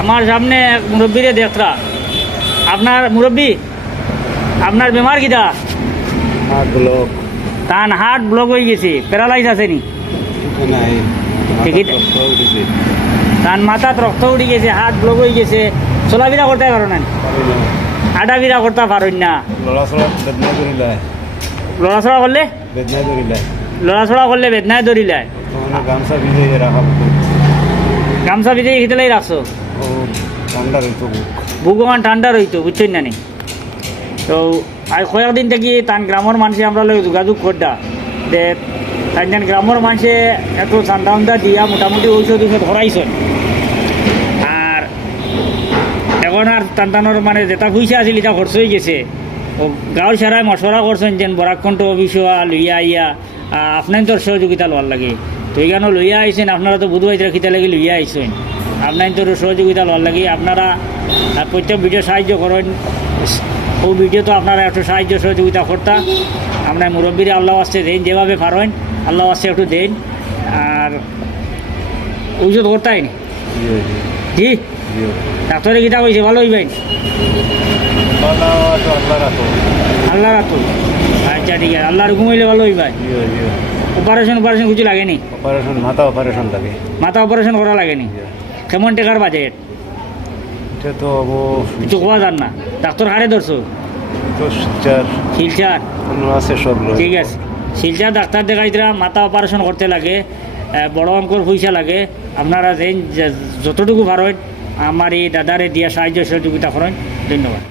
আমার সামনে এক মুরব্বীরে দেখরা আপনার মুরব্বী? আপনার বেমার কিটা? হাত ব্লক। তান হার্ট ব্লক হয়ে গেছে প্যারালাইজ আছে নি? নাই। তান মাথাত রক্ত উঠে গেছে হাত ব্লক হয়ে গেছে। চলাফেরা করতে পারো না হাঁটাফেরা করতে পারেন না। লড়াছড়া করলে? লড়াছড়া করলে বেদনায় মানে গামছা ভিজাই রাখা গামছা ভিজে খেতেলাই রাখছো? ঠান্ডা রইতো বুক। ভগবান ঠান্ডা রইতো, বুঝছেন না তো আর কয়েকদিন থেকে তান গ্রামের মানুষে আমরা যোগাযোগ করডা যে তাই গ্রামের মানুষে একটু ঠান্ডা উন্দা দিয়া মোটামুটি ঔষধ ঔষধ ধরাইছেন। আর এখন আর টানটানোর মানে যেটা পয়সা আছিল, এটা খরচ হয়ে গেছে। ও গাঁও সারায় মশলা করছেন যেন বরাকণ্ঠ অফিস লইয়া আইয়া আপনার তোর সহযোগিতা লওয়ার লাগে। তো এইখানে লইয়া আইছেন আপনারা তো বুধবাই রাখিতে লাগি লইয়া আইছেন। আপনার তো সহযোগিতা লওয়ার লাগে। আপনারা প্রত্যেক ভিডিও সাহায্য করেন। ও ভিডিও তো আপনারা একটু সাহায্য সহযোগিতা করতা। আপনার মুরব্বীরা আল্লাহ আসছে দেন যেভাবে পারেন আল্লাহ আসছে একটু দেন। আর ঔষধ করতাই নি জি ডাক্তারে কিতা কইছে ভালো হইবেন। আল্লাহ রাখো আচ্ছা ঠিক আছে। আল্লাহর ঘুমাইলে ভালো জিও অপারেশন অপারেশন কিছু লাগেনি? অপারেশন মাথা অপারেশন লাগে। মাথা অপারেশন করা লাগেনি? কেমন টাকার বাজেট? এটা তো কিছু কোয়া যান না। ডাক্তার হারে ধরছো? শিলচার আছে সব ঠিক আছে। শিলচার ডাক্তার মাথা অপারেশন করতে লাগে বড় অঙ্কর পয়সা লাগে। আপনারা যতটুকু পারেন আমার এই দাদারে দিয়া সাহায্য সহযোগিতা করেন। ধন্যবাদ।